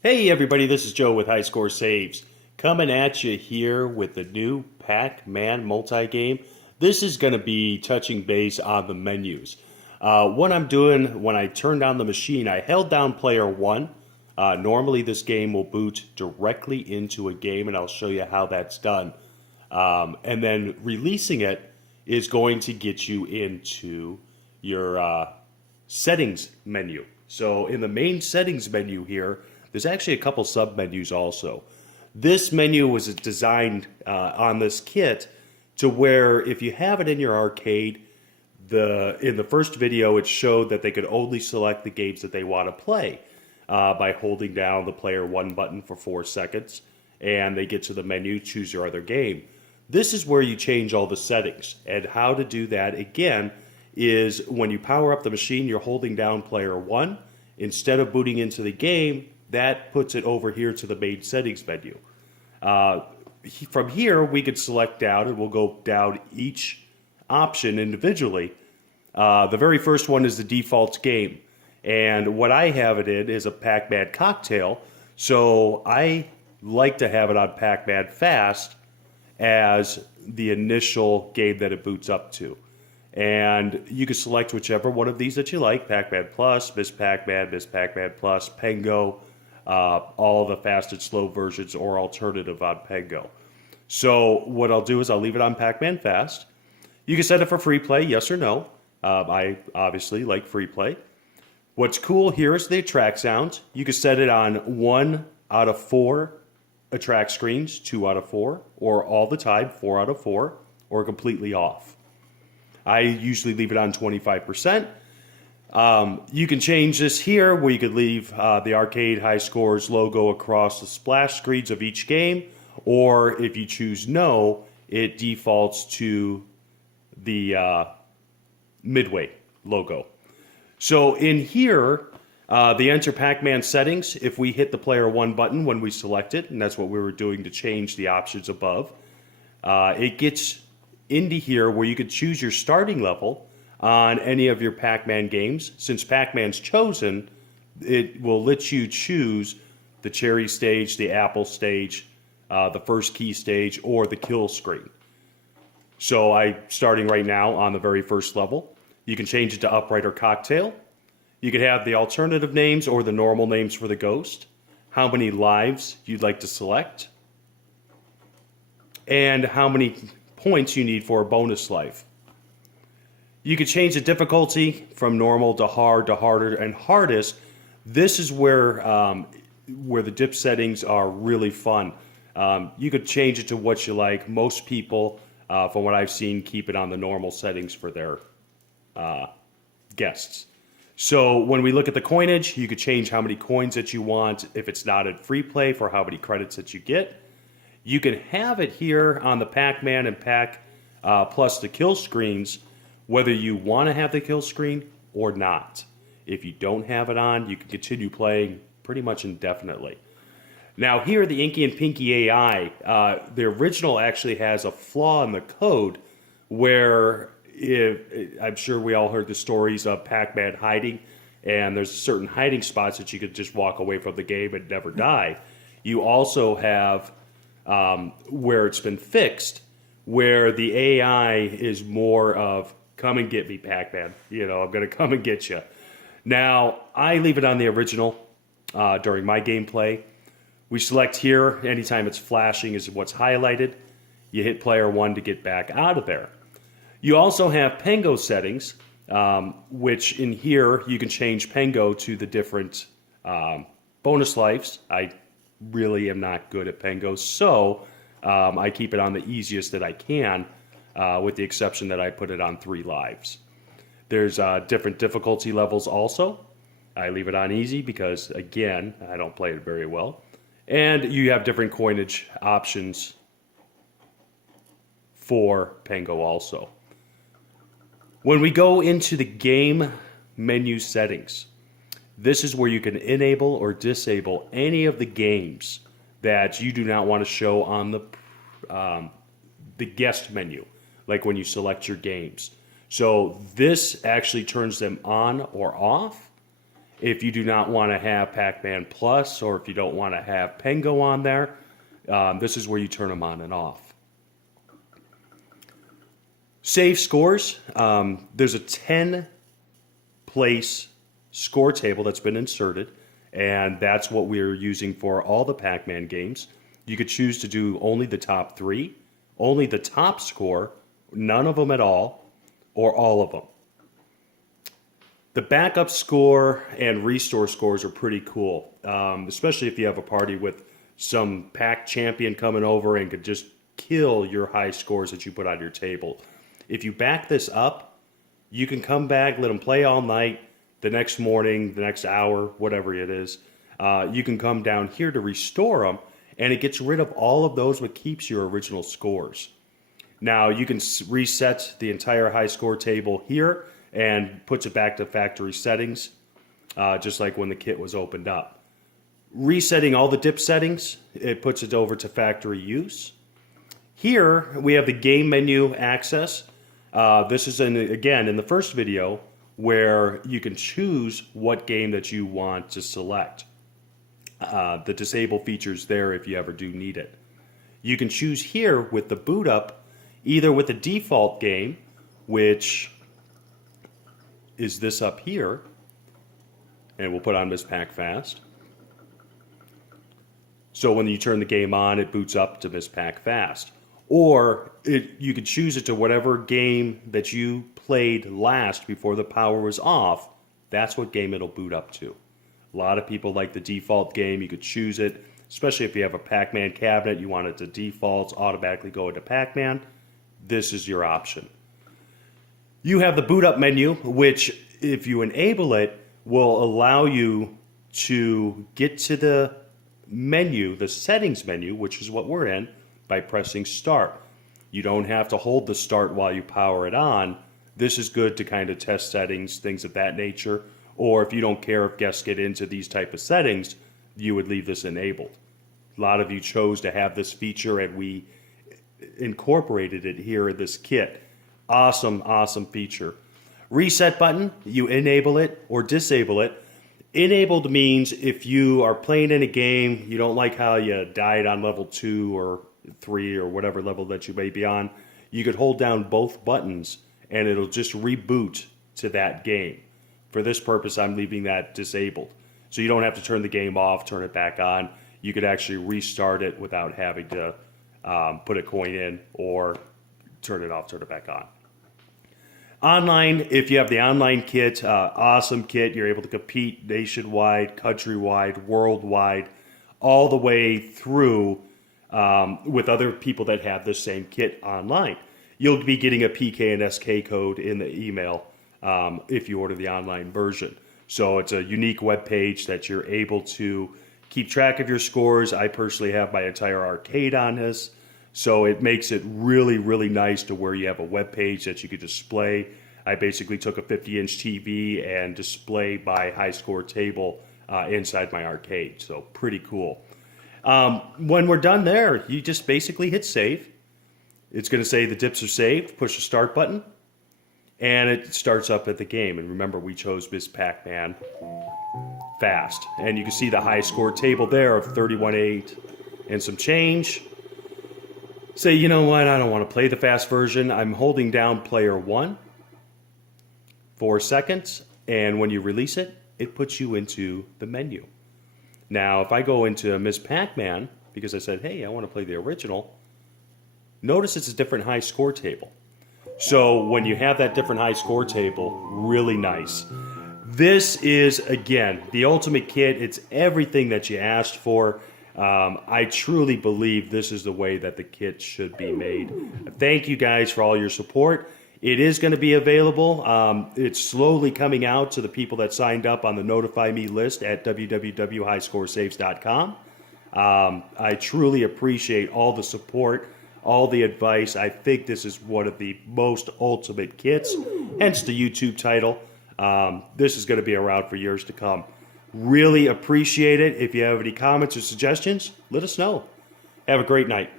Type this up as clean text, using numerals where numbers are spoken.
Hey everybody, this is Joe with High Score Saves. Coming at you here with the new Pac-Man multi-game. This is going to be touching base on the menus. What I'm doing when I turned on the machine, I held down player 1. Normally this game will boot directly into a game, and I'll show you how that's done. And then releasing it is going to get you into your settings menu. So in the main settings menu here, there's actually a couple sub-menus also. This menu was designed on this kit to where if you have it in your arcade, in the first video it showed that they could only select the games that they want to play by holding down the player 1 button for 4 seconds, and they get to the menu, choose your other game. This is where you change all the settings, and how to do that again is when you power up the machine, you're holding down player 1. Instead of booting into the game, that puts it over here to the main settings menu. From here, we could select down, and we'll go down each option individually. The very first one is the default game. And what I have it in is a Pac-Man cocktail. So I like to have it on Pac-Man Fast as the initial game that it boots up to. And you can select whichever one of these that you like: Pac-Man Plus, Miss Pac-Man Plus, Pengo, all the fast and slow versions or alternative on Pengo. So what I'll do is I'll leave it on Pac-Man Fast. You can set it for free play, yes or no. I obviously like free play. What's cool here is the attract sounds. You can set it on 1 out of 4 attract screens, 2 out of 4, or all the time, 4 out of 4, or completely off. I usually leave it on 25%. You can change this here where you could leave the Arcade High Scores logo across the splash screens of each game, or if you choose no, it defaults to the Midway logo. So in here, the Enter Pac-Man settings, if we hit the player 1 button when we select it, and that's what we were doing to change the options above, it gets into here where you could choose your starting level on any of your Pac-Man games. Since Pac-Man's chosen, it will let you choose the cherry stage, the apple stage, the first key stage, or the kill screen. So I'm starting right now on the very first level. You can change it to upright or cocktail. You could have the alternative names or the normal names for the ghost, how many lives you'd like to select, and how many points you need for a bonus life. You could change the difficulty from normal to hard to harder and hardest. This is where the dip settings are really fun. You could change it to what you like. Most people, from what I've seen, keep it on the normal settings for their guests. So when we look at the coinage, you could change how many coins that you want if it's not at free play for how many credits that you get. You can have it here on the Pac-Man and Pac plus the kill screens, whether you want to have the kill screen or not. If you don't have it on, you can continue playing pretty much indefinitely. Now here, the Inky and Pinky AI, the original actually has a flaw in the code where I'm sure we all heard the stories of Pac-Man hiding, and there's certain hiding spots that you could just walk away from the game and never die. You also have where it's been fixed, where the AI is more of, come and get me, Pac-Man. You know, I'm going to come and get you. Now, I leave it on the original during my gameplay. We select here, anytime it's flashing is what's highlighted. You hit player 1 to get back out of there. You also have Pengo settings, which in here you can change Pengo to the different bonus lives. I really am not good at Pengo, so I keep it on the easiest that I can, with the exception that I put it on 3 lives. There's different difficulty levels also. I leave it on easy because, again, I don't play it very well. And you have different coinage options for Pengo also. When we go into the game menu settings, this is where you can enable or disable any of the games that you do not want to show on the guest menu, like when you select your games. So this actually turns them on or off, If you do not want to have Pac-Man Plus, or if you don't want to have Pengo on there, this is where you turn them on and off. Save scores. There's a 10-place score table that's been inserted, and that's what we're using for all the Pac-Man games. You could choose to do only the top 3, only the top score, none of them at all, or all of them. The backup score and restore scores are pretty cool, especially if you have a party with some Pac champion coming over and could just kill your high scores that you put on your table. If you back this up, you can come back, let them play all night, the next morning, the next hour, whatever it is. You can come down here to restore them, and it gets rid of all of those but keeps your original scores. Now, you can reset the entire high score table here and puts it back to factory settings, just like when the kit was opened up. Resetting all the dip settings, it puts it over to factory use. Here, we have the game menu access. This is, again, in the first video, where you can choose what game that you want to select. The disable features there if you ever do need it. You can choose here with the boot up, either with the default game, which is this up here, and we'll put on Miss Pac Fast. So when you turn the game on, it boots up to Miss Pac Fast. Or you could choose it to whatever game that you played last before the power was off. That's what game it'll boot up to. A lot of people like the default game. You could choose it, especially if you have a Pac-Man cabinet, you want it to default, automatically go into Pac-Man. This is your option. You have the boot up menu, which if you enable it, will allow you to get to the menu, the settings menu, which is what we're in, by pressing start. You don't have to hold the start while you power it on. This is good to kind of test settings, things of that nature. Or if you don't care if guests get into these type of settings, you would leave this enabled. A lot of you chose to have this feature, and we incorporated it here in this kit. Awesome, awesome feature. Reset button, you enable it or disable it. Enabled means if you are playing in a game, you don't like how you died on level 2 or 3 or whatever level that you may be on, you could hold down both buttons and it'll just reboot to that game. For this purpose, I'm leaving that disabled. So you don't have to turn the game off, turn it back on. You could actually restart it without having to put a coin in or turn it off, turn it back on. Online, if you have the online kit, awesome kit. You're able to compete nationwide, countrywide, worldwide, all the way through with other people that have the same kit online. You'll be getting a PK and SK code in the email if you order the online version. So it's a unique web page that you're able to keep track of your scores. I personally have my entire arcade on this. So it makes it really, really nice to where you have a web page that you could display. I basically took a 50-inch TV and display my high score table inside my arcade. So pretty cool. When we're done there, you just basically hit save. It's going to say the dips are saved. Push the start button, and it starts up at the game. And remember, we chose Miss Pac-Man Fast. And you can see the high score table there of 31.8 and some change. Say, you know what, I don't want to play the fast version. I'm holding down player 1, 4 seconds, and when you release it, it puts you into the menu. Now, if I go into Miss Pac-Man, because I said, hey, I want to play the original, notice it's a different high score table. So when you have that different high score table, really nice. This is, again, the ultimate kit. It's everything that you asked for. I truly believe this is the way that the kit should be made. Thank you guys for all your support. It is going to be available. It's slowly coming out to the people that signed up on the Notify Me list at www.highscoresaves.com. I truly appreciate all the support, all the advice. I think this is one of the most ultimate kits, hence the YouTube title. This is going to be around for years to come. Really appreciate it. If you have any comments or suggestions, let us know. Have a great night.